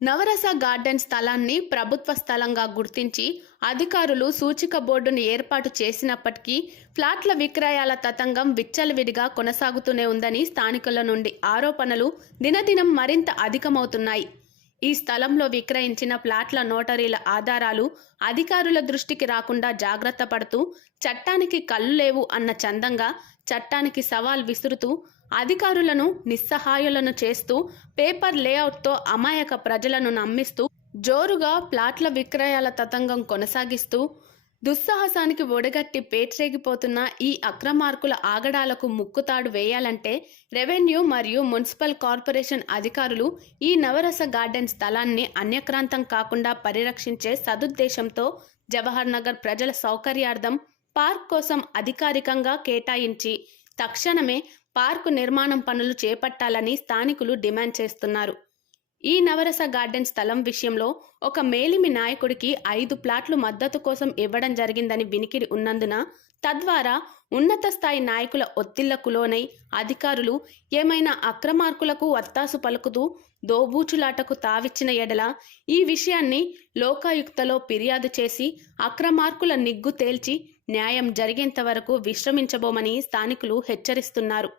నవరస గార్డెన్ స్థలాన్ని ప్రభుత్వ స్థలంగా గుర్తించి అధికారులు సూచిక బోర్డును ఏర్పాటు చేసినప్పటికీ ఫ్లాట్ల విక్రయాల తతంగం విచ్చలవిడిగా కొనసాగుతూనే ఉందని స్థానికుల నుండి ఆరోపణలు దినదినం మరింత అధికమవుతున్నాయి. ఈ స్థలంలో విక్రయించిన ప్లాట్ల నోటరీల ఆధారాలు అధికారుల దృష్టికి రాకుండా జాగ్రత్త పడుతూ చట్టానికి కళ్ళు లేవు అన్న చందంగా చట్టానికి సవాల్ విసురుతూ అధికారులను నిస్సహాయులను చేస్తూ పేపర్ లేఅవుట్తో అమాయక ప్రజలను నమ్మిస్తూ జోరుగా ప్లాట్ల విక్రయాల తతంగం కొనసాగిస్తూ దుస్సాహసానికి ఒడగట్టి పేట్రేగిపోతున్న ఈ అక్రమార్కుల ఆగడాలకు ముక్కుతాడు వేయాలంటే రెవెన్యూ మరియు మున్సిపల్ కార్పొరేషన్ అధికారులు ఈ నవరస గార్డెన్ స్థలాన్ని అన్యక్రాంతం కాకుండా పరిరక్షించే సదుద్దేశంతో జవహర్ నగర్ ప్రజల సౌకర్యార్థం పార్క్ కోసం అధికారికంగా కేటాయించి తక్షణమే పార్కు నిర్మాణం పనులు చేపట్టాలని స్థానికులు డిమాండ్ చేస్తున్నారు. ఈ నవరస గార్డెన్ స్థలం విషయంలో ఒక మేలిమి నాయకుడికి ఐదు ప్లాట్లు మద్దతు కోసం ఇవ్వడం జరిగిందని వినికిడి ఉన్నందున తద్వారా ఉన్నత స్థాయి నాయకుల ఒత్తిళ్ళకు లోనై అధికారులు ఏమైనా అక్రమార్కులకు వత్తాసు పలుకుతూ దోబూచులాటకు తావిచ్చిన ఎడల ఈ విషయాన్ని లోకాయుక్తలో ఫిర్యాదు చేసి అక్రమార్కుల నిగ్గు తేల్చి న్యాయం జరిగేంత వరకు విశ్రమించబోమని స్థానికులు హెచ్చరిస్తున్నారు.